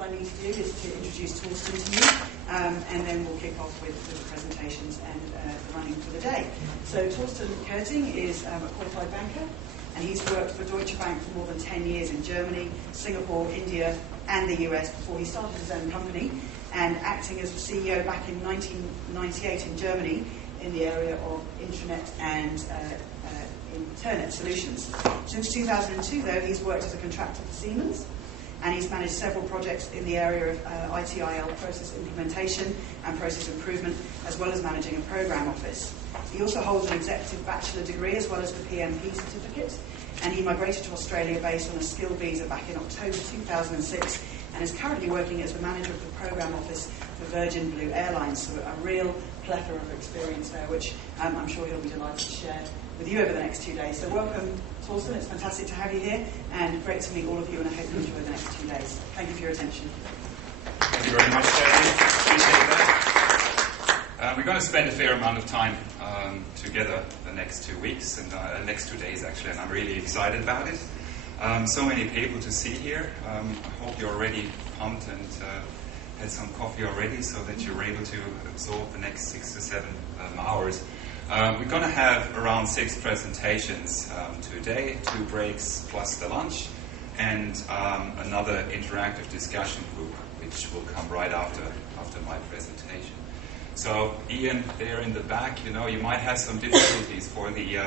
that I need to do is to introduce Torsten to you, and then we'll kick off with the presentations and the running for the day. So Torsten Koetting is a qualified banker, and he's worked for Deutsche Bank for more than 10 years in Germany, Singapore, India, and the US before he started his own company, and acting as the CEO back in 1998 in Germany in the area of intranet and internet solutions. Since 2002, though, he's worked as a contractor for Siemens, and he's managed several projects in the area of ITIL process implementation and process improvement, as well as managing a program office. He also holds an executive bachelor degree as well as the PMP certificate, and he migrated to Australia based on a skilled visa back in October 2006, and is currently working as the manager of the program office for Virgin Blue Airlines. So a real plethora of experience there, which I'm sure he'll be delighted to share with you over the next 2 days. So welcome, Torsten. It's fantastic to have you here, and great to meet all of you, and I hope you enjoy the next 2 days. Thank you for your attention. Thank you very much, Terry. Appreciate that. We're going to spend a fair amount of time together the next 2 weeks, and next 2 days, actually, and I'm really excited about it. So many people to see here. I hope you're already pumped and had some coffee already so that you're able to absorb the next 6 to 7 hours. We're going to have around 6 presentations today, 2 breaks plus the lunch, and another interactive discussion group, which will come right after my presentation. So Ian, there in the back, you might have some difficulties for the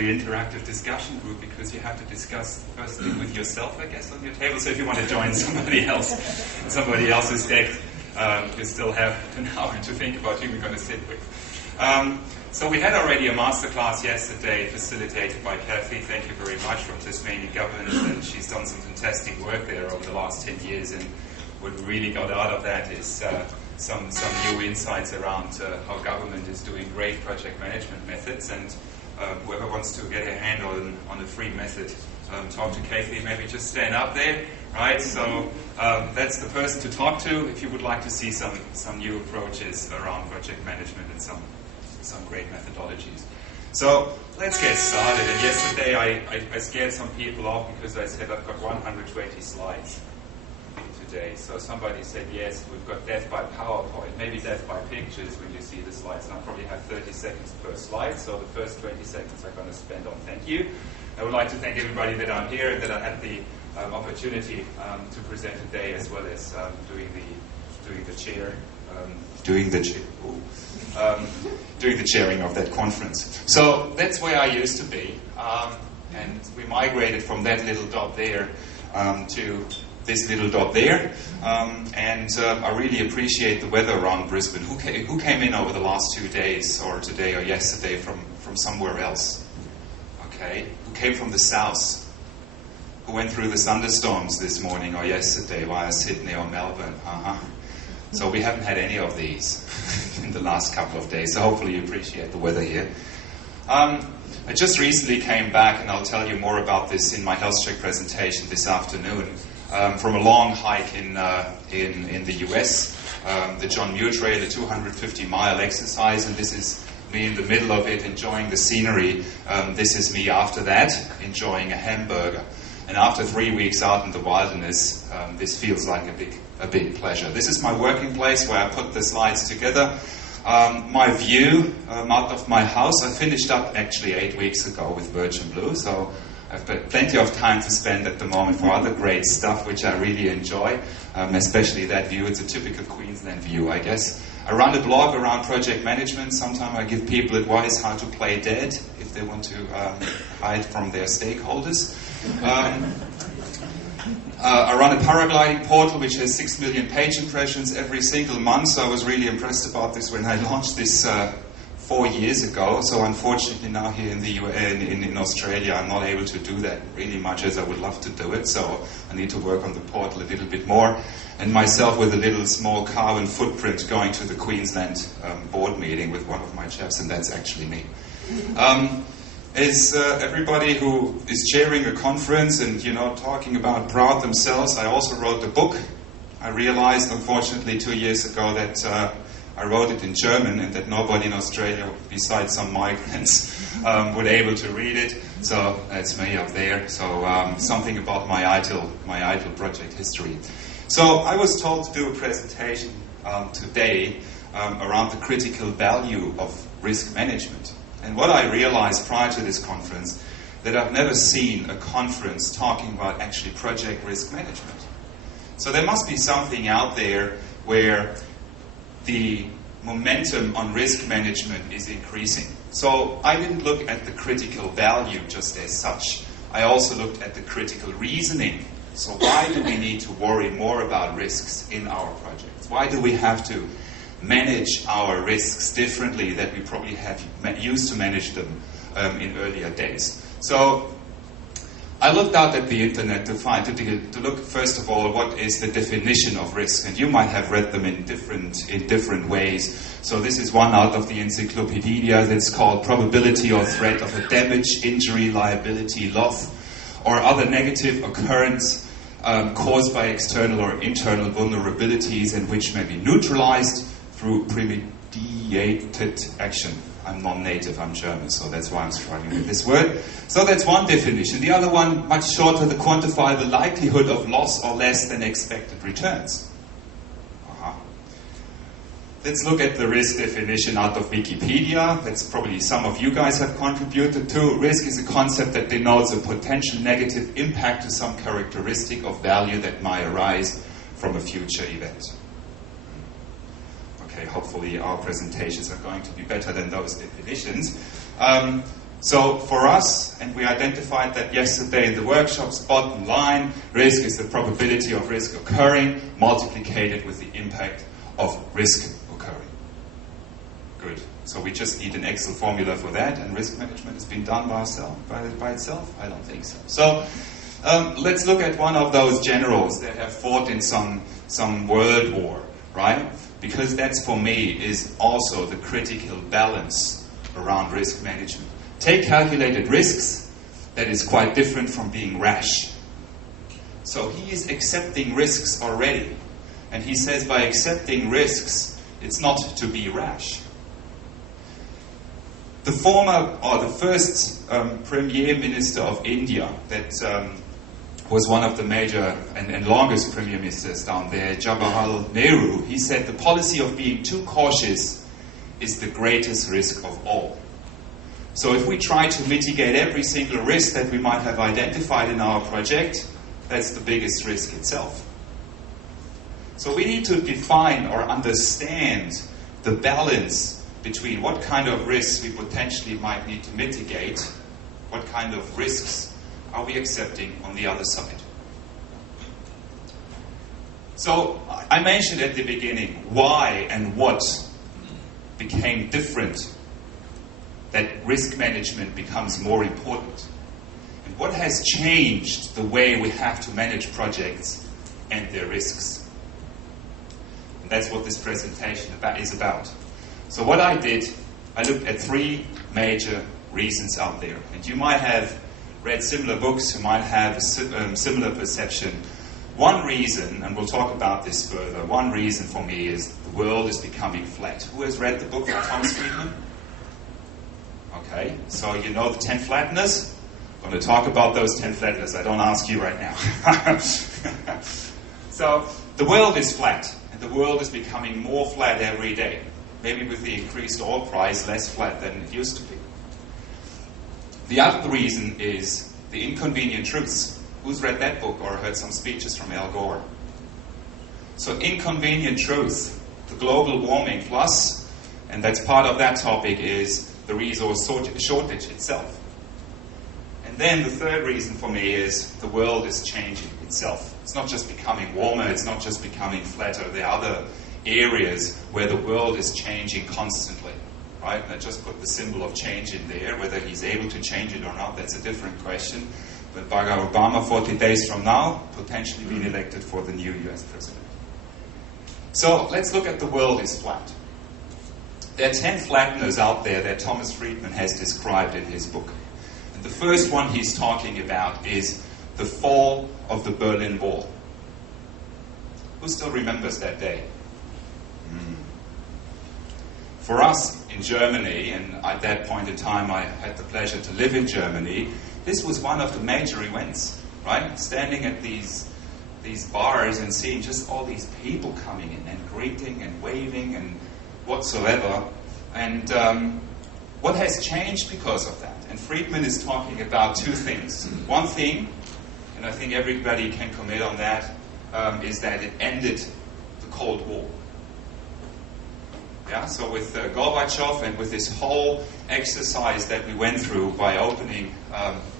interactive discussion group, because you have to discuss firstly with yourself, I guess, on your table. So if you want to join somebody else's deck, you still have an hour to think about who we're going to sit with. So we had already a masterclass yesterday facilitated by Kathy. Thank you very much, from Tasmanian Government, and she's done some fantastic work there over the last 10 years, and what we really got out of that is some new insights around how government is doing great project management methods, and whoever wants to get a hand on a free method, talk to Kathy. Maybe just stand up there, right? So that's the person to talk to if you would like to see some new approaches around project management and some great methodologies. So let's get started. And yesterday I scared some people off because I said I've got 120 slides today. So somebody said, yes, we've got death by PowerPoint, maybe death by pictures when you see the slides. And I probably have 30 seconds per slide, so the first 20 seconds I'm going to spend on thank you. I would like to thank everybody that I'm here and that I had the opportunity to present today, as well as doing the chairing of that conference. So that's where I used to be, and we migrated from that little dot there to this little dot there, and I really appreciate the weather around Brisbane. Who came in over the last 2 days, or today or yesterday, from somewhere else? Okay, who came from the south? Who went through the thunderstorms this morning or yesterday via Sydney or Melbourne? So we haven't had any of these in the last couple of days, so hopefully you appreciate the weather here. I just recently came back, and I'll tell you more about this in my health check presentation this afternoon, from a long hike in the US, the John Muir Trail, a 250-mile exercise, and this is me in the middle of it enjoying the scenery. This is me after that, enjoying a hamburger. And after 3 weeks out in the wilderness, this feels like a big pleasure. This is my working place where I put the slides together. My view out of my house, I finished up actually 8 weeks ago with Virgin Blue, so I've got plenty of time to spend at the moment for other great stuff, which I really enjoy, especially that view. It's a typical Queensland view, I guess. I run a blog around project management. Sometimes I give people advice how to play dead if they want to hide from their stakeholders. I run a paragliding portal which has 6 million page impressions every single month, so I was really impressed about this when I launched this 4 years ago. So unfortunately now here in Australia I'm not able to do that really much as I would love to do it, so I need to work on the portal a little bit more. And myself with a little small carbon footprint going to the Queensland board meeting with one of my chaps, and that's actually me. As everybody who is chairing a conference and, talking about proud themselves, I also wrote the book. I realized, unfortunately, 2 years ago that I wrote it in German and that nobody in Australia, besides some migrants, would able to read it. So that's me up there. So something about my idle project history. So I was told to do a presentation today around the critical value of risk management. And what I realized prior to this conference, that I've never seen a conference talking about actually project risk management. So there must be something out there where the momentum on risk management is increasing. So I didn't look at the critical value just as such. I also looked at the critical reasoning. So why do we need to worry more about risks in our projects? Why do we have to manage our risks differently than we probably have used to manage them in earlier days? So I looked out at the internet to look first of all what is the definition of risk, and you might have read them in different ways. So this is one out of the encyclopedia that's called probability or threat of a damage, injury, liability, loss, or other negative occurrence caused by external or internal vulnerabilities and which may be neutralized through premeditated action. I'm non-native, I'm German, so that's why I'm struggling with this word. So that's one definition. The other one, much shorter, to quantify the likelihood of loss or less than expected returns. Let's look at the risk definition out of Wikipedia. That's probably some of you guys have contributed to. Risk is a concept that denotes a potential negative impact to some characteristic of value that might arise from a future event. Okay, hopefully our presentations are going to be better than those definitions. So for us, and we identified that yesterday in the workshops, bottom line, risk is the probability of risk occurring multiplied with the impact of risk occurring. Good. So we just need an Excel formula for that, and risk management has been done by itself? I don't think so. So let's look at one of those generals that have fought in some world war, right? Because that's, for me, is also the critical balance around risk management. Take calculated risks, that is quite different from being rash. So he is accepting risks already. And he says by accepting risks, it's not to be rash. The first Premier Minister of India, that was one of the major and longest Premier Ministers down there, Jawaharlal Nehru, he said the policy of being too cautious is the greatest risk of all. So if we try to mitigate every single risk that we might have identified in our project, that's the biggest risk itself. So we need to define or understand the balance between what kind of risks we potentially might need to mitigate, what kind of risks are we accepting on the other side. So I mentioned at the beginning why and what became different, that risk management becomes more important. And what has changed the way we have to manage projects and their risks. And that's what this presentation is about. So what I did, I looked at three major reasons out there. And you might have read similar books, you might have a similar perception. One reason, and we'll talk about this further, one reason for me is the world is becoming flat. Who has read the book by Thomas Friedman? Okay, so you know the 10 flatness? I'm going to talk about those 10 flatness. I don't ask you right now. So the world is flat, and the world is becoming more flat every day. Maybe with the increased oil price, less flat than it used to be. The other reason is The Inconvenient Truths. Who's read that book or heard some speeches from Al Gore? So Inconvenient Truth, the global warming plus, and that's part of that topic, is the resource shortage itself. And then the third reason for me is the world is changing itself. It's not just becoming warmer, it's not just becoming flatter. There are other areas where the world is changing constantly. Right? And I just put the symbol of change in there. Whether he's able to change it or not, that's a different question. But Barack Obama, 40 days from now, potentially being elected for the new US president. So let's look at the world is flat. There are 10 flatteners out there that Thomas Friedman has described in his book. And the first one he's talking about is the fall of the Berlin Wall. Who still remembers that day? For us in Germany, and at that point in time I had the pleasure to live in Germany, this was one of the major events, right? Standing at these bars and seeing just all these people coming in and greeting and waving and whatsoever. And what has changed because of that? And Friedman is talking about two things. One thing, and I think everybody can commit on that, is that it ended the Cold War. Yeah, so with Gorbachev and with this whole exercise that we went through by opening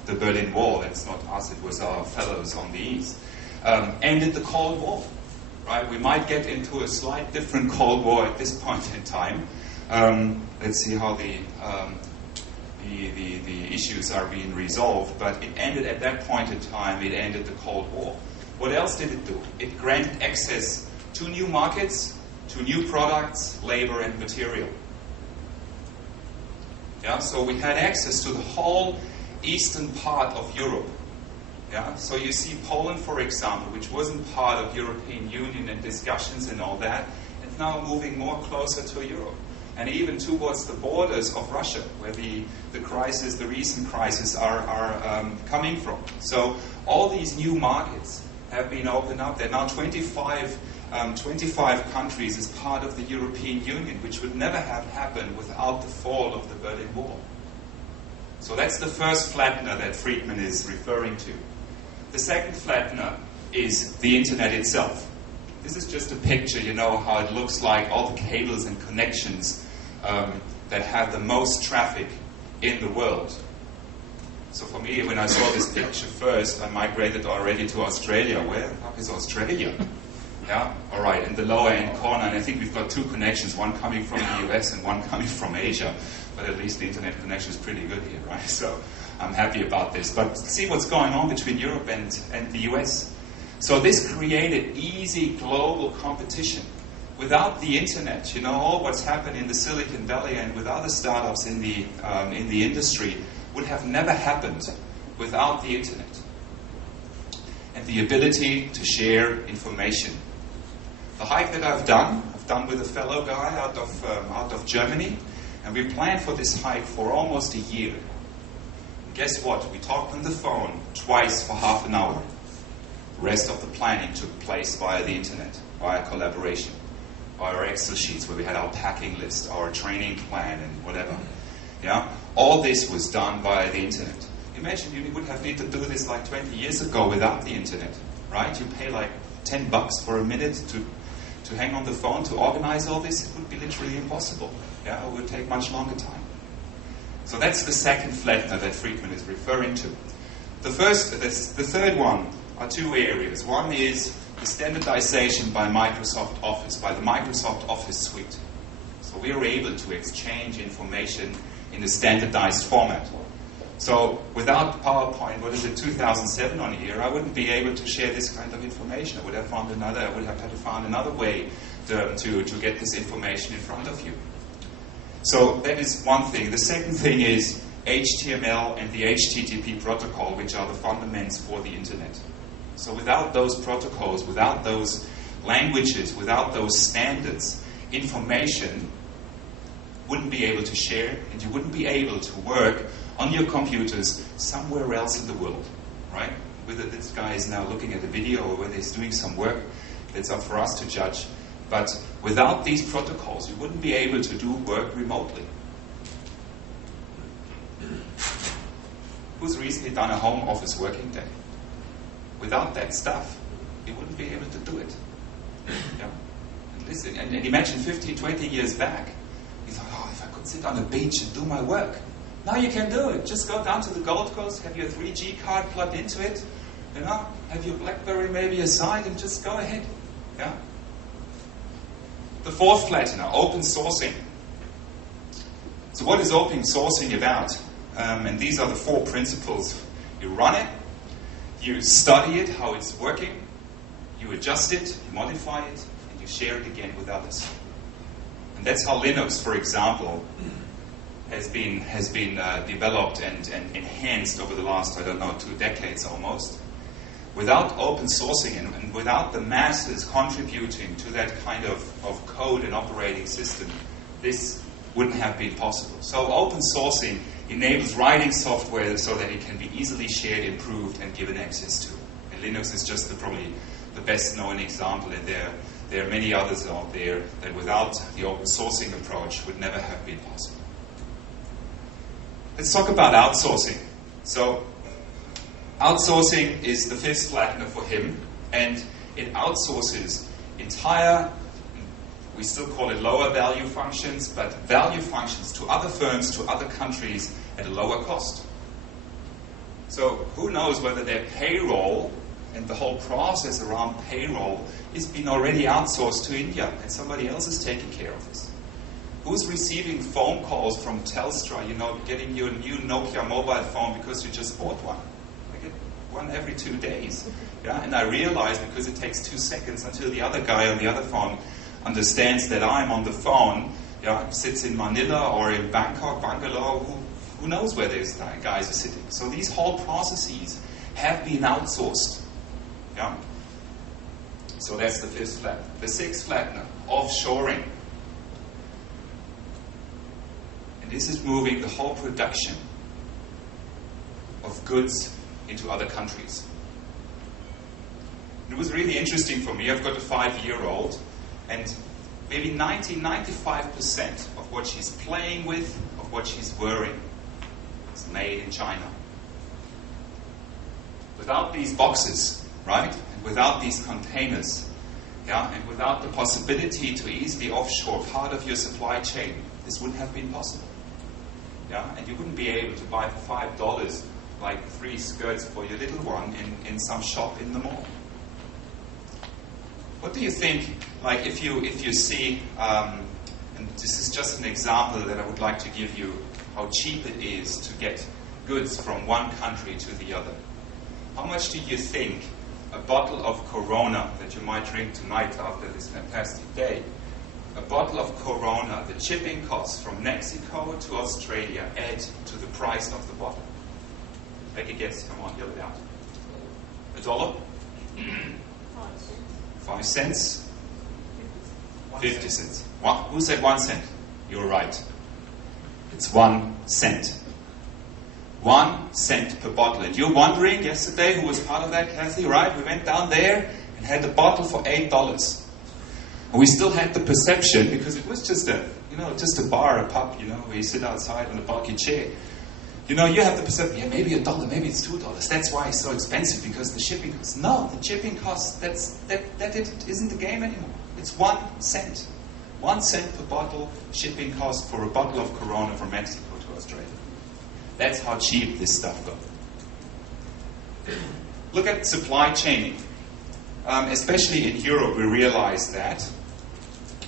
the Berlin Wall, that's not us, it was our fellows on the East, ended the Cold War. Right? We might get into a slight different Cold War at this point in time. Let's see how the issues are being resolved, but it ended at that point in time, it ended the Cold War. What else did it do? It granted access to new markets, to new products, labor and material. Yeah, so we had access to the whole eastern part of Europe. Yeah, so you see Poland, for example, which wasn't part of European Union and discussions and all that, it's now moving more closer to Europe. And even towards the borders of Russia, where the crisis, the recent crisis are coming from. So all these new markets have been opened up. There are now 25 countries as part of the European Union, which would never have happened without the fall of the Berlin Wall. So that's the first flattener that Friedman is referring to. The second flattener is the internet itself. This is just a picture, you know, how it looks like, all the cables and connections that have the most traffic in the world. So for me, when I saw this picture first, I migrated already to Australia. Where the fuck is Australia? Yeah, all right, in the lower end corner, and I think we've got two connections, one coming from the US and one coming from Asia, but at least the internet connection is pretty good here, right? So I'm happy about this. But see what's going on between Europe and the US. So this created easy global competition. Without the internet, you know, all what's happened in the Silicon Valley and with other startups in the industry would have never happened without the internet. And the ability to share information. The hike that I've done with a fellow guy out of Germany, and we planned for this hike for almost a year. And guess what? We talked on the phone twice for half an hour. The rest of the planning took place via the internet, via collaboration, via our Excel sheets where we had our packing list, our training plan, and whatever. Yeah, all this was done via the internet. Imagine you would have needed to do this like 20 years ago without the internet, right? You pay like $10 for a minute to hang on the phone to organize all this. It would be literally impossible. Yeah, it would take much longer time. So that's the second flattener that Friedman is referring to. The third one are two areas. One is the standardization by Microsoft Office, by the Microsoft Office suite. So we are able to exchange information in a standardized format. So without PowerPoint, 2007 on here, I wouldn't be able to share this kind of information. I would have had to find another way to get this information in front of you. So that is one thing. The second thing is HTML and the HTTP protocol, which are the fundamentals for the internet. So without those protocols, without those languages, without those standards, information wouldn't be able to share, and you wouldn't be able to work on your computers somewhere else in the world, right? Whether this guy is now looking at a video or whether he's doing some work, that's up for us to judge. But without these protocols, you wouldn't be able to do work remotely. Who's recently done a home office working day? Without that stuff, you wouldn't be able to do it. Yeah? And listen, and imagine 15, 20 years back, you thought, oh, if I could sit on the beach and do my work. Now you can do it. Just go down to the Gold Coast, have your 3G card plugged into it, you know, have your BlackBerry maybe aside, and just go ahead. Yeah. The fourth flattener, open sourcing. So what is open sourcing about? And these are the four principles. You run it, you study it, how it's working, you adjust it, you modify it, and you share it again with others. And that's how Linux, for example, has been developed and enhanced over the last, 2 decades almost. Without open sourcing and without the masses contributing to that kind of code and operating system, this wouldn't have been possible. So open sourcing enables writing software so that it can be easily shared, improved, and given access to. And Linux is just probably the best known example, and there are many others out there that without the open sourcing approach would never have been possible. Let's talk about outsourcing. So, outsourcing is the fifth flattener for him, and it outsources entire, we still call it lower value functions, but value functions to other firms, to other countries at a lower cost. So who knows whether their payroll and the whole process around payroll is being already outsourced to India and somebody else is taking care of this. Who's receiving phone calls from Telstra, getting you a new Nokia mobile phone because you just bought one? I get one every 2 days. Yeah? And I realize because it takes 2 seconds until the other guy on the other phone understands that I'm on the phone, sits in Manila or in Bangkok, Bangalore, who knows where these guys are sitting. So these whole processes have been outsourced. Yeah? So that's the fifth flattener. The sixth flattener, offshoring. And this is moving the whole production of goods into other countries. It was really interesting for me. I've got a 5-year-old, and maybe 95% of what she's playing with, of what she's wearing, is made in China. Without these boxes, right? And without these containers, and without the possibility to easily offshore part of your supply chain, this wouldn't have been possible. And you wouldn't be able to buy for $5 like 3 skirts for your little one in some shop in the mall. What do you think, like if you see, and this is just an example that I would like to give you, how cheap it is to get goods from one country to the other. How much do you think a bottle of Corona that you might drink tonight after this fantastic day, a bottle of Corona, the shipping costs from Mexico to Australia add to the price of the bottle? Take a guess, come on, yell it out. $1? 5 cents? 50 cents. Who said 1 cent? You're right. It's 1 cent. 1 cent per bottle. And you're wondering yesterday who was part of that, Kathy, right? We went down there and had the bottle for $8. And we still had the perception, because it was just a bar, a pub, where you sit outside on a bulky chair. You have the perception, maybe $1, maybe it's $2. That's why it's so expensive, because the shipping costs. No, the shipping costs, that isn't the game anymore. It's 1 cent. 1 cent per bottle shipping cost for a bottle of Corona from Mexico to Australia. That's how cheap this stuff got. Look at supply chaining. Especially in Europe, we realize that.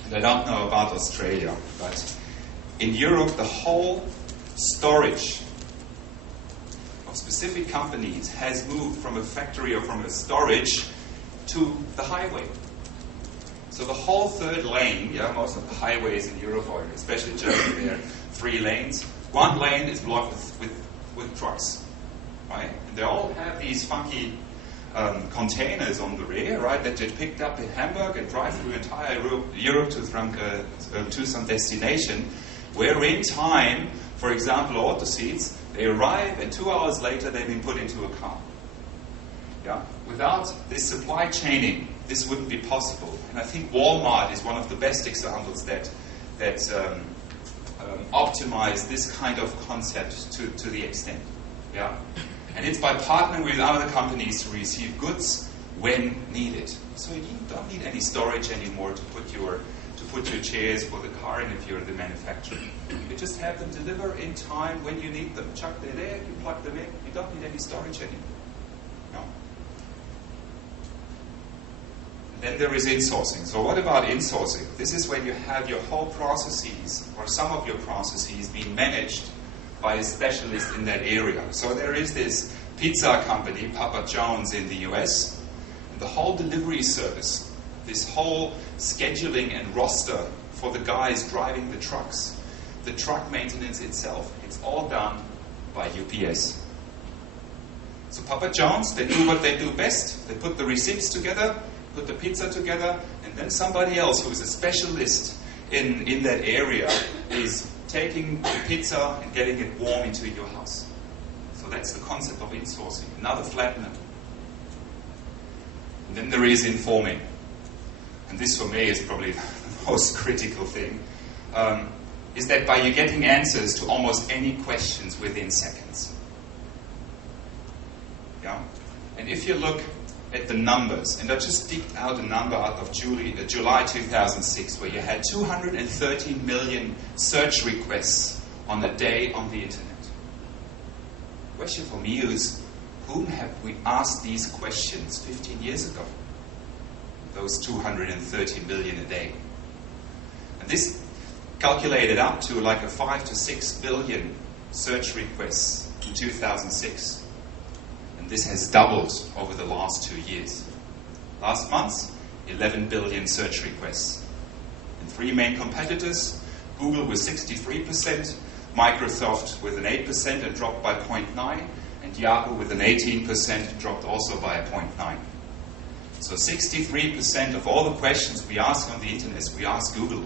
And I don't know about Australia, but in Europe, the whole storage of specific companies has moved from a factory or from a storage to the highway. So the whole third lane, most of the highways in Europe, or especially Germany, there are 3 lanes. 1 lane is blocked with trucks, right? And they all have these funky containers on the rear, right, that they picked up in Hamburg and drive through entire Europe to some destination, where in time, for example, auto seats, they arrive and 2 hours later they've been put into a car. Without this supply chaining, this wouldn't be possible. And I think Walmart is one of the best examples that optimize this kind of concept to the extent. And it's by partnering with other companies to receive goods when needed. So you don't need any storage anymore to put your chairs for the car in if you're the manufacturer. You just have them deliver in time when you need them. Chuck, they're there, you plug them in, you don't need any storage anymore. No. Then there is insourcing. So what about insourcing? This is when you have your whole processes, or some of your processes, being managed by a specialist in that area. So there is this pizza company, Papa John's in the US, and the whole delivery service, this whole scheduling and roster for the guys driving the trucks, the truck maintenance itself, it's all done by UPS. So Papa John's, they do what they do best. They put the receipts together, put the pizza together, and then somebody else who is a specialist in that area is taking the pizza and getting it warm into your house. So that's the concept of insourcing, another flattener. And then there is informing. And this for me is probably the most critical thing, is that by you getting answers to almost any questions within seconds. Yeah? And if you look at the numbers, and I just digged out a number out of July 2006, where you had 230 million search requests on a day on the internet. The question for me is, whom have we asked these questions 15 years ago? Those 230 million a day. And this calculated up to like a 5 to 6 billion search requests in 2006. This has doubled over the last 2 years. Last month, 11 billion search requests. And 3 main competitors, Google with 63%, Microsoft with an 8% and dropped by 0.9%, and Yahoo with an 18% dropped also by a 0.9%. So 63% of all the questions we ask on the internet, we ask Google.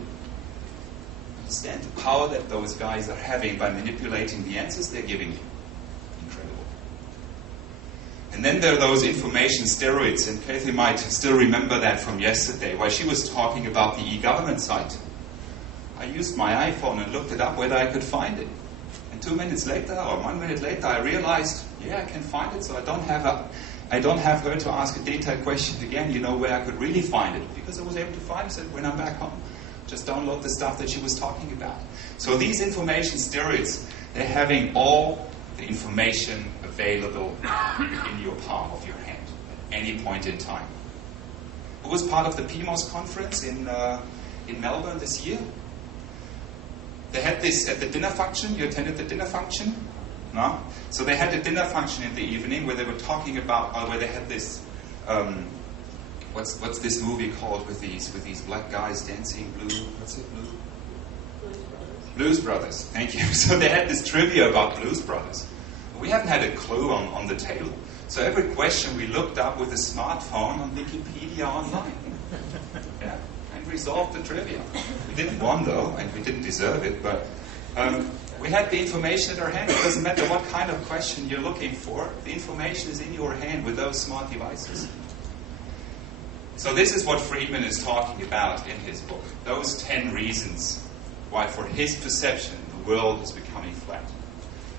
Understand the power that those guys are having by manipulating the answers they're giving you. And then there are those information steroids, and Kathy might still remember that from yesterday, while she was talking about the e-government site. I used my iPhone and looked it up whether I could find it. And 2 minutes later, or 1 minute later, I realized, yeah, I can find it, so I don't have her to ask a detailed question again, where I could really find it, because I was able to find it when I'm back home. Just download the stuff that she was talking about. So these information steroids, they're having all the information available in your palm of your hand at any point in time. Who was part of the PMOS conference in Melbourne this year? They had this at the dinner function. You attended the dinner function? No? So they had a dinner function in the evening where they were talking about, where they had this, what's this movie called with these black guys dancing blue? What's it, blue? Blues Brothers, thank you. So they had this trivia about Blues Brothers. We haven't had a clue on the table. So every question we looked up with a smartphone on Wikipedia online. Yeah, and resolved the trivia. We didn't win though, and we didn't deserve it, but we had the information at our hand. It doesn't matter what kind of question you're looking for. The information is in your hand with those smart devices. So this is what Friedman is talking about in his book. Those 10 reasons why, for his perception, the world is becoming flat.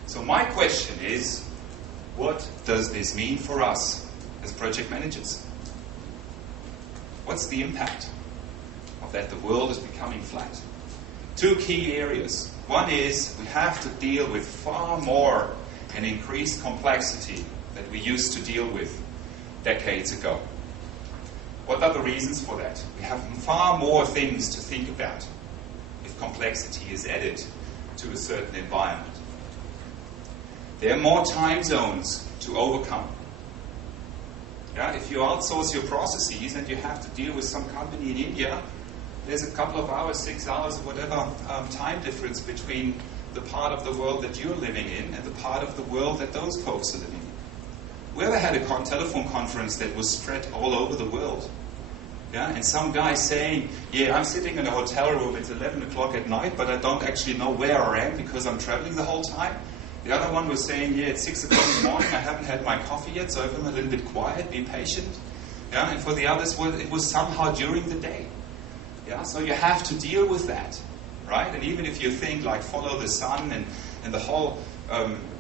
So my question is, what does this mean for us as project managers? What's the impact of that the world is becoming flat? 2 key areas. One is we have to deal with far more and increased complexity that we used to deal with decades ago. What are the reasons for that? We have far more things to think about if complexity is added to a certain environment. There are more time zones to overcome. Yeah, if you outsource your processes and you have to deal with some company in India, there's a couple of hours, 6 hours, whatever time difference between the part of the world that you're living in and the part of the world that those folks are living in. We ever had a telephone conference that was spread all over the world? Yeah, and some guy saying, yeah, I'm sitting in a hotel room, it's 11 o'clock at night, but I don't actually know where I am because I'm traveling the whole time. The other one was saying, yeah, it's 6 o'clock in the morning, I haven't had my coffee yet, so if I'm a little bit quiet, be patient. Yeah, and for the others, it was somehow during the day. Yeah, so you have to deal with that, right? And even if you think like follow the sun and the whole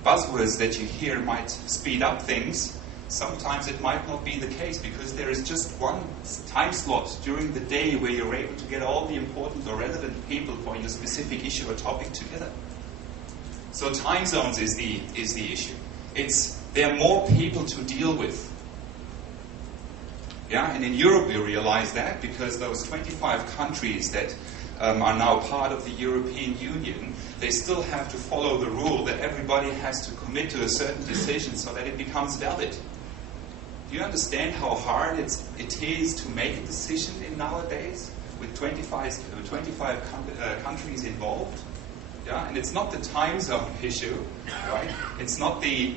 buzzwords that you hear might speed up things, sometimes it might not be the case because there is just one time slot during the day where you're able to get all the important or relevant people for your specific issue or topic together. So time zones is the issue. There are more people to deal with. Yeah, and in Europe we realize that because those 25 countries that are now part of the European Union, they still have to follow the rule that everybody has to commit to a certain decision so that it becomes valid. Do you understand how hard it is to make a decision in nowadays with 25 countries involved? Yeah, and it's not the time zone issue, right? It's not the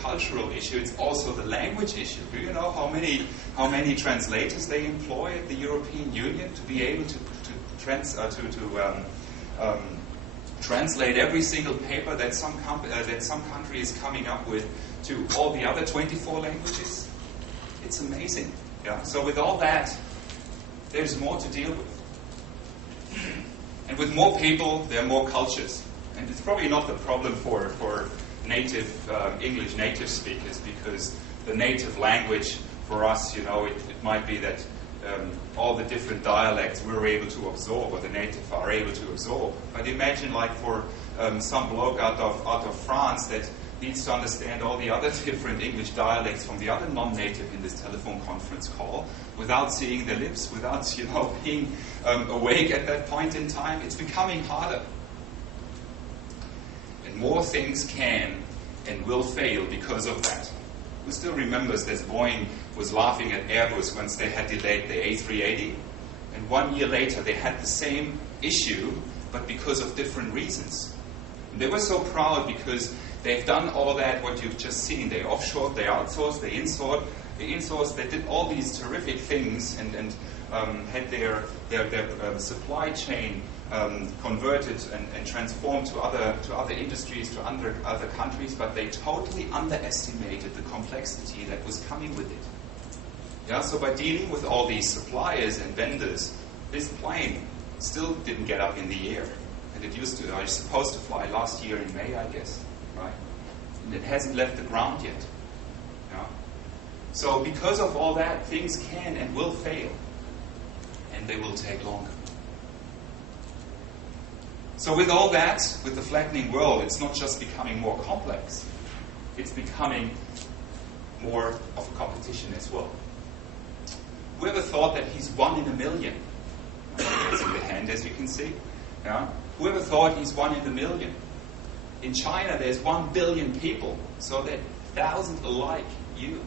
cultural issue. It's also the language issue. Do you know how many translators they employ at the European Union to be able to translate every single paper that some country is coming up with to all the other 24 languages. It's amazing. Yeah? So with all that, there's more to deal with. And with more people, there are more cultures. And it's probably not the problem for native English native speakers, because the native language for us, it might be that all the different dialects we're able to absorb, or the native are able to absorb. But imagine, like, for some bloke out of France that needs to understand all the other different English dialects from the other non-native in this telephone conference call without seeing their lips, without being awake at that point in time. It's becoming harder. And more things can and will fail because of that. Who still remembers that Boeing was laughing at Airbus once they had delayed the A380? And 1 year later they had the same issue, but because of different reasons. And they were so proud because they've done all that, what you've just seen. They offshored, they outsourced, they insourced, they did all these terrific things and had their supply chain converted and transformed to other industries, to other countries, but they totally underestimated the complexity that was coming with it. Yeah, so by dealing with all these suppliers and vendors, this plane still didn't get up in the air. And it used to. I was supposed to fly last year in May, I guess, right? And it hasn't left the ground yet. Yeah? So because of all that, things can and will fail. And they will take longer. So with all that, with the flattening world, it's not just becoming more complex. It's becoming more of a competition as well. Whoever thought that he's 1 in a million? It's in the hand, as you can see. Yeah? Whoever thought he's 1 in a million? In China, there's 1 billion people, so there are thousands alike you.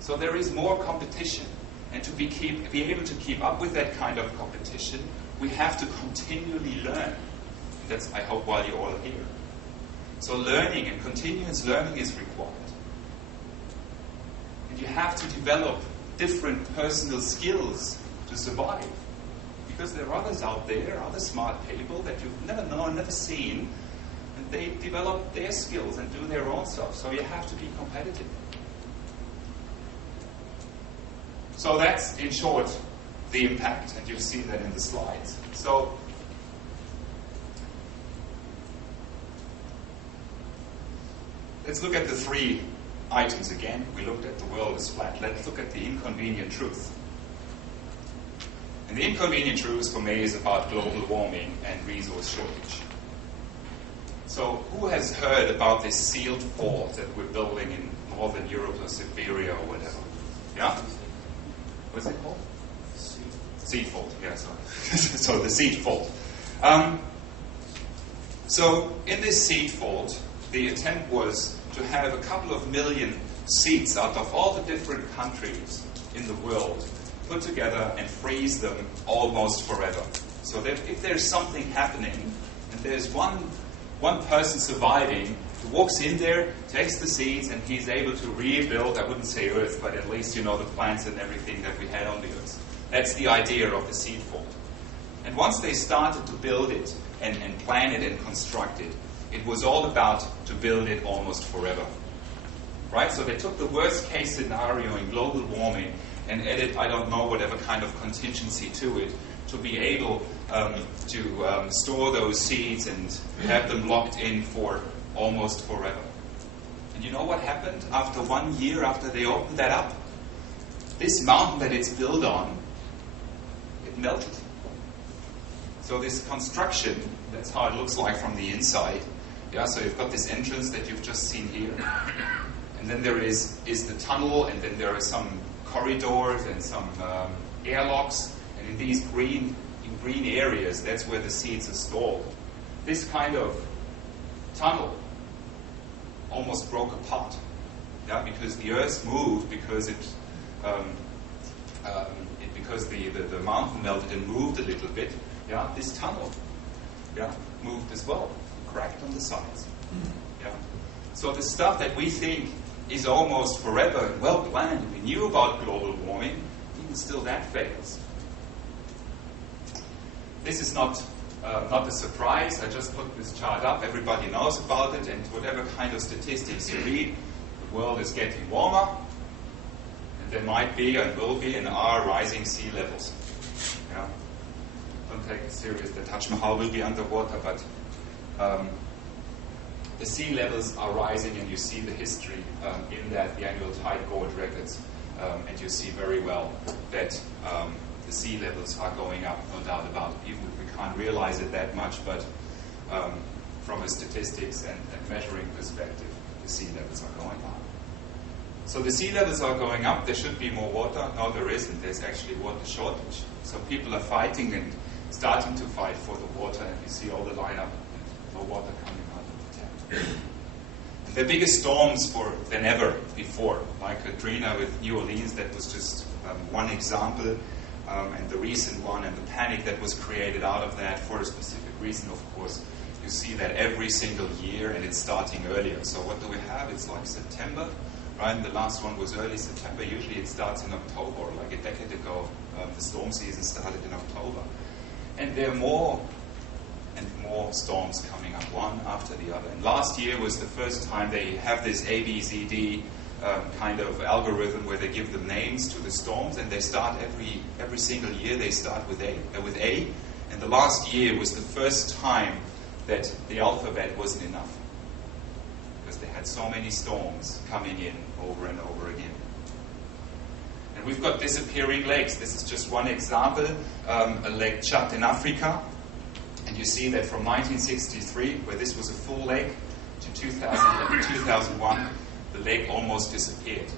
So there is more competition. And to be able to keep up with that kind of competition, we have to continually learn. That's, I hope, why you're all here. So learning and continuous learning is required. And you have to develop different personal skills to survive. Because there are others out there, other smart people that you've never known, never seen, and they develop their skills and do their own stuff. So you have to be competitive. So that's, in short, the impact, and you'll see that in the slides. So let's look at the 3 items again. We looked at the world is flat. Let's look at the inconvenient truth. And the inconvenient truth for me is about global warming and resource shortage. So who has heard about this sealed fort that we're building in northern Europe or Siberia or whatever? Yeah? What's it called? Seed fault, yeah, sorry. So the seed fault. So in this seed fault, the attempt was to have a couple of million seeds out of all the different countries in the world put together and freeze them almost forever. So that if there's something happening and there's one person surviving, who walks in there, takes the seeds, and he's able to rebuild, I wouldn't say Earth, but at least, the plants and everything that we had on the Earth. That's the idea of the seed fault. And once they started to build it and plan it and construct it, it was all about to build it almost forever. Right? So they took the worst case scenario in global warming and added, I don't know, whatever kind of contingency to it to be able to store those seeds and have them locked in for almost forever. And you know what happened after 1 year after they opened that up? This mountain that it's built on, it melted. So this construction, that's how it looks like from the inside. Yeah, so you've got this entrance that you've just seen here. And then there is the tunnel, and then there are some corridors and some airlocks. And in these green areas, that's where the seeds are stored. This kind of tunnel almost broke apart. Yeah, because the earth moved, because because the mountain melted and moved a little bit. Yeah, this tunnel, moved as well, cracked on the sides. Yeah, so the stuff that we think is almost forever and well planned, we knew about global warming, even still that fails. This is not not a surprise. I just put this chart up. Everybody knows about it, and whatever kind of statistics you read, the world is getting warmer, and there might be and will be and are rising sea levels. Yeah? Don't take it serious. The Taj Mahal will be underwater, but the sea levels are rising, and you see the history in that, the annual tide gauge records, and you see very well that the sea levels are going up, no doubt about it. Even if we can't realize it that much, but from a statistics and measuring perspective, the sea levels are going up. So the sea levels are going up. There should be more water. No, there isn't. There's actually water shortage. So people are fighting and starting to fight for the water, and you see all the lineup, no water coming out of the tap. And the biggest storms than ever before, like Katrina with New Orleans, that was just one example, and the recent one, and the panic that was created out of that for a specific reason, of course. You see that every single year, and it's starting earlier. So what do we have? It's like September, right? And the last one was early September. Usually it starts in October, or like a decade ago, the storm season started in October. And there are more and more storms coming up, one after the other. And last year was the first time they have this ABCD kind of algorithm where they give them names to the storms, and they start every single year. They start with A. And the last year was the first time that the alphabet wasn't enough, because they had so many storms coming in over and over again. And we've got disappearing lakes. This is just one example, a Lake Chad in Africa. And you see that from 1963, where this was a full lake, to 2001, the lake almost disappeared.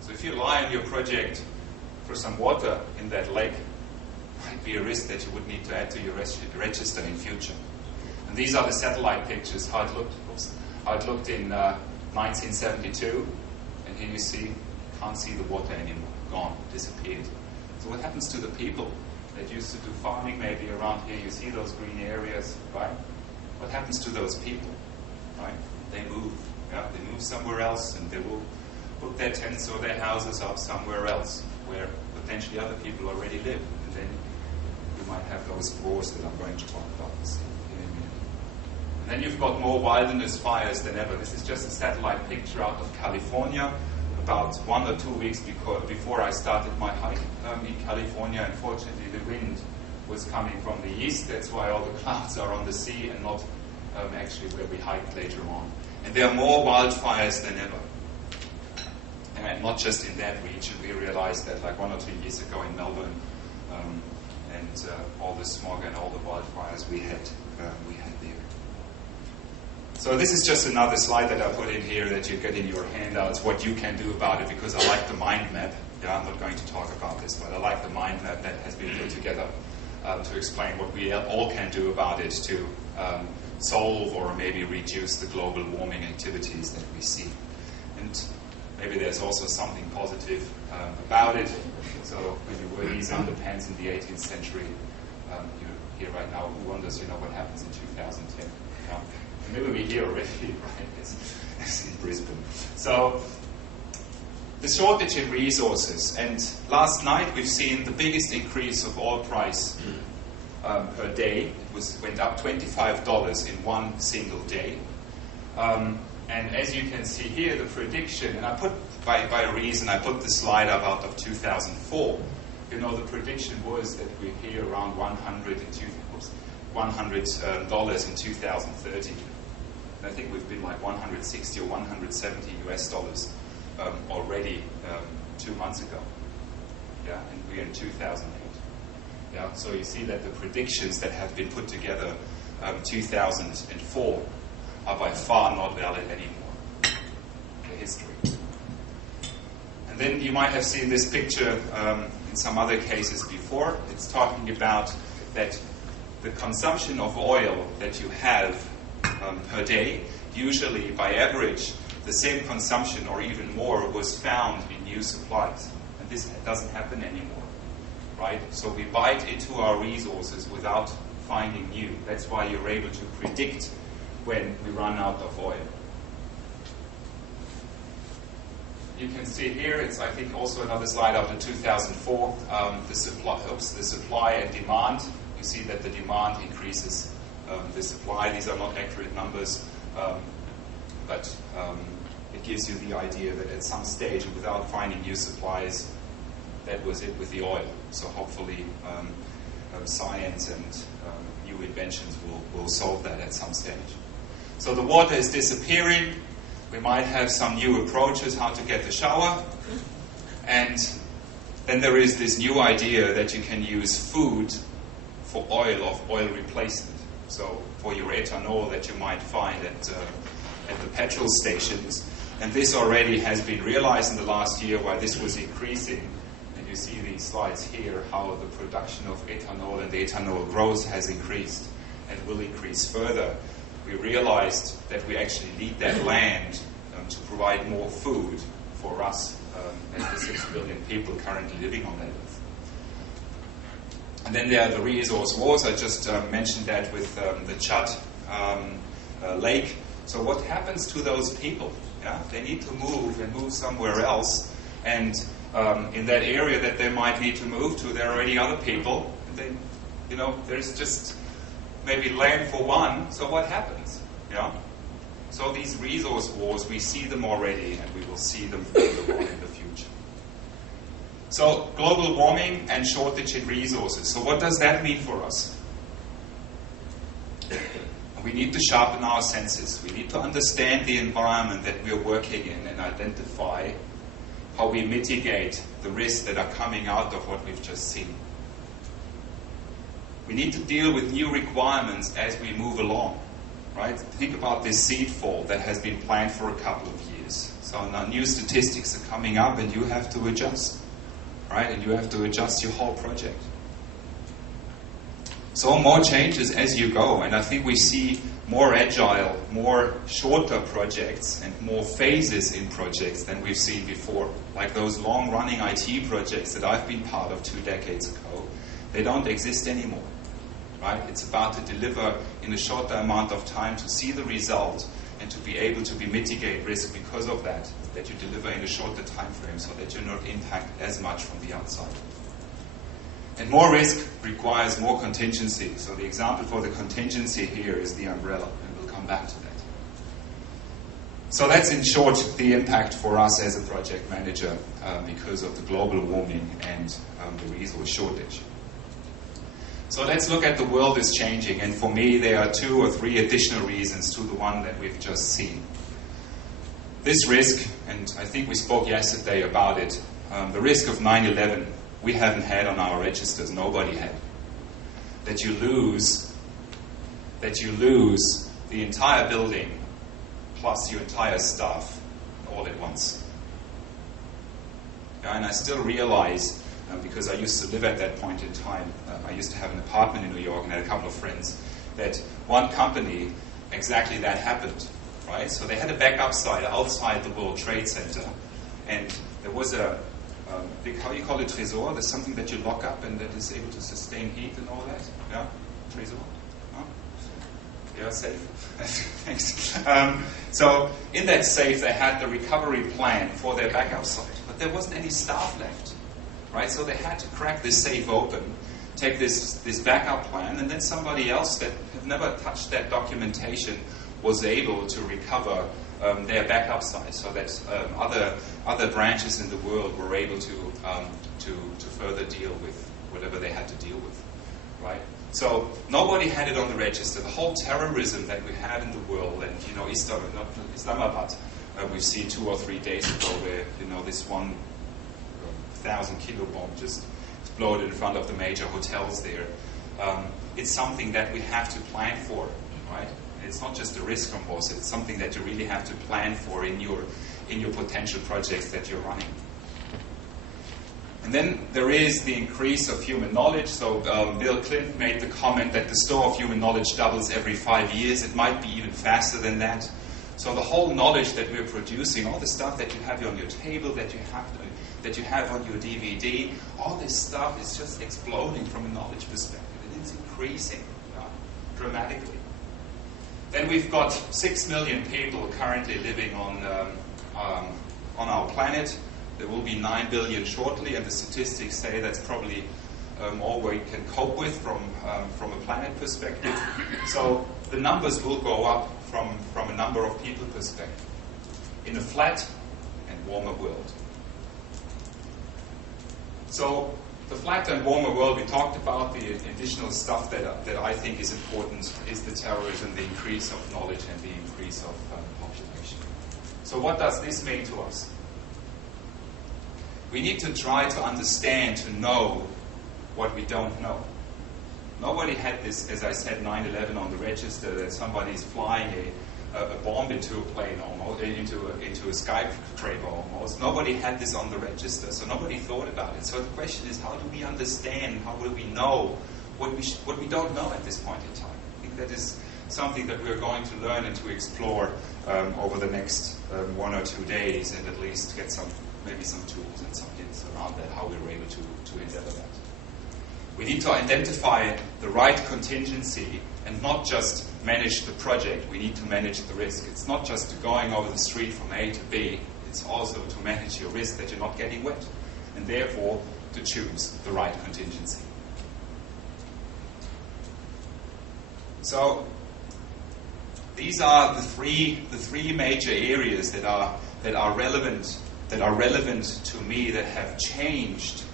So if you rely on your project for some water in that lake, it might be a risk that you would need to add to your register in future. And these are the satellite pictures, how it looked in 1972. And here you see, can't see the water anymore, gone, disappeared. So what happens to the people that used to do farming maybe around here? You see those green areas, right? What happens to those people, right? They move. Yeah, they move somewhere else, and they will put their tents or their houses up somewhere else where potentially other people already live. And then you might have those wars that I'm going to talk about this in a minute. And then you've got more wilderness fires than ever. This is just a satellite picture out of California. About 1 or 2 weeks before I started my hike in California, unfortunately the wind was coming from the east. That's why all the clouds are on the sea and not actually where we hiked later on. And there are more wildfires than ever. And not just in that region. We realized that like 1 or 2 years ago in Melbourne, and all the smog and all the wildfires we had there. So this is just another slide that I put in here that you get in your handouts, what you can do about it, because I like the mind map. Yeah, I'm not going to talk about this, but I like the mind map that has been put together to explain what we all can do about it to solve or maybe reduce the global warming activities that we see. And maybe there's also something positive about it. So when you wear these underpants in the 18th century, you're here right now, who wonders, what happens in 2010? Maybe we're here already, right? It's in Brisbane. So the shortage in resources. And last night we've seen the biggest increase of oil price per day. It went up $25 in one single day. And as you can see here, the prediction, and I put, by a reason, I put the slide up out of 2004. The prediction was that we're here around $100 in 2030. And I think we've been like 160 or 170 US dollars already 2 months ago. Yeah, and we're in 2008. Yeah, so you see that the predictions that have been put together 2004 are by far not valid anymore. The history. And then you might have seen this picture in some other cases before. It's talking about that the consumption of oil that you have per day, usually by average, the same consumption or even more was found in new supplies. And this doesn't happen anymore, right? So we bite into our resources without finding new. That's why you're able to predict when we run out of oil. You can see here, it's I think also another slide out of 2004, the supply and demand you see that the demand increases the supply. These are not accurate numbers, but it gives you the idea that at some stage, without finding new supplies, that was it with the oil. So hopefully science and new inventions will solve that at some stage. So the water is disappearing. We might have some new approaches how to get the shower. And then there is this new idea that you can use food for oil replacement. So for your ethanol that you might find at the petrol stations. And this already has been realized in the last year why this was increasing. And you see these slides here, how the production of ethanol and the ethanol growth has increased and will increase further. We realized that we actually need that land to provide more food for us and the 6 billion people currently living on that earth. And then there are the resource wars. I just mentioned that with the Chad lake. So what happens to those people? Yeah? They need to move and move somewhere else. And in that area that they might need to move to, there are already other people. And then, there's just maybe land for one. So what happens? Yeah? So these resource wars, we see them already, and we will see them further on in the future. So global warming and shortage in resources. So what does that mean for us? We need to sharpen our senses. We need to understand the environment that we are working in and identify how we mitigate the risks that are coming out of what we've just seen. We need to deal with new requirements as we move along. Right? Think about this seed fall that has been planned for a couple of years. So now new statistics are coming up and you have to adjust. Right? And you have to adjust your whole project. So more changes as you go, and I think we see more agile, more shorter projects and more phases in projects than we've seen before. Like those long-running IT projects that I've been part of 2 decades ago, they don't exist anymore. Right? It's about to deliver in a shorter amount of time to see the result and to be able to mitigate risk because of that you deliver in a shorter time frame so that you're not impacted as much from the outside. And more risk requires more contingency. So the example for the contingency here is the umbrella, and we'll come back to that. So that's in short the impact for us as a project manager because of the global warming and the resource shortage. So let's look at the world is changing, and for me there are 2 or 3 additional reasons to the one that we've just seen. This risk, and I think we spoke yesterday about it, the risk of 9/11 we haven't had on our registers, nobody had. That you lose the entire building plus your entire staff all at once. Yeah, and I still realize, because I used to live at that point in time, I used to have an apartment in New York and had a couple of friends, that one company, exactly that happened, right? So they had a backup site outside the World Trade Center, and there was a big, how you call it, Tresor? There's something that you lock up and that is able to sustain heat and all that. Yeah? Tresor? Huh? Yeah, safe. Thanks. So in that safe, they had the recovery plan for their backup site, but there wasn't any staff left. Right? So they had to crack this safe open, take this backup plan, and then somebody else that had never touched that documentation was able to recover their backup site, so that other branches in the world were able to further deal with whatever they had to deal with. Right? So nobody had it on the register. The whole terrorism that we had in the world, and Islamabad, we've seen 2 or 3 days ago where this 1,000 kilo bomb just exploded in front of the major hotels there. It's something that we have to plan for, right? It's not just a risk from both. It's something that you really have to plan for in your potential projects that you're running. And then there is the increase of human knowledge. So Bill Clinton made the comment that the store of human knowledge doubles every 5 years. It might be even faster than that. So the whole knowledge that we're producing, all the stuff that you have on your table, that you have on your DVD, all this stuff is just exploding from a knowledge perspective. And it's increasing dramatically. Then we've got 6 million people currently living on our planet. There will be 9 billion shortly, and the statistics say that's probably all we can cope with from a planet perspective. So the numbers will go up from a number of people perspective in a flat and warmer world. So the flat and warmer world, we talked about the additional stuff that I think is important is the terrorism, the increase of knowledge and the increase of population. So what does this mean to us? We need to try to understand, to know what we don't know. Nobody had this, as I said, 9/11 on the register, that somebody is flying a bomb into a plane almost, into a skyscraper almost. Nobody had this on the register, so nobody thought about it. So the question is, how do we understand, how will we know what we don't know at this point in time? I think that is something that we're going to learn and to explore over the next 1 or 2 days, and at least get maybe some tools and some hints around that, how we're able to endeavor that. We need to identify the right contingency and not just manage the project. We need to manage the risk. It's not just going over the street from A to B. It's also to manage your risk that you're not getting wet, and therefore to choose the right contingency. So these are the three major areas that are relevant to me, that have changed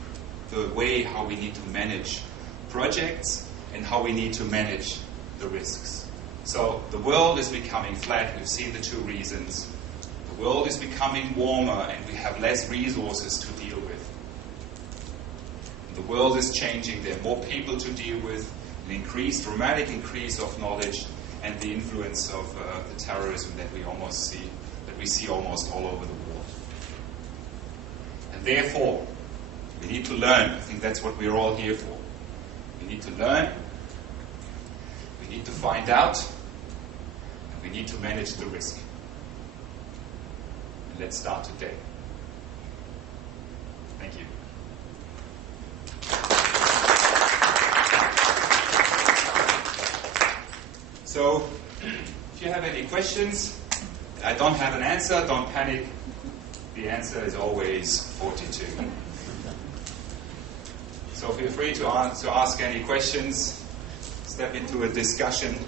the way how we need to manage projects and how we need to manage the risks. So the world is becoming flat. We've seen the 2 reasons. The world is becoming warmer and we have less resources to deal with. The world is changing. There are more people to deal with, an dramatic increase of knowledge, and the influence of the terrorism that we see almost all over the world. And therefore, we need to learn. I think that's what we're all here for. We need to learn, we need to find out, and we need to manage the risk. And let's start today. Thank you. So, if you have any questions, I don't have an answer, don't panic. The answer is always 42. So feel free to ask any questions, step into a discussion.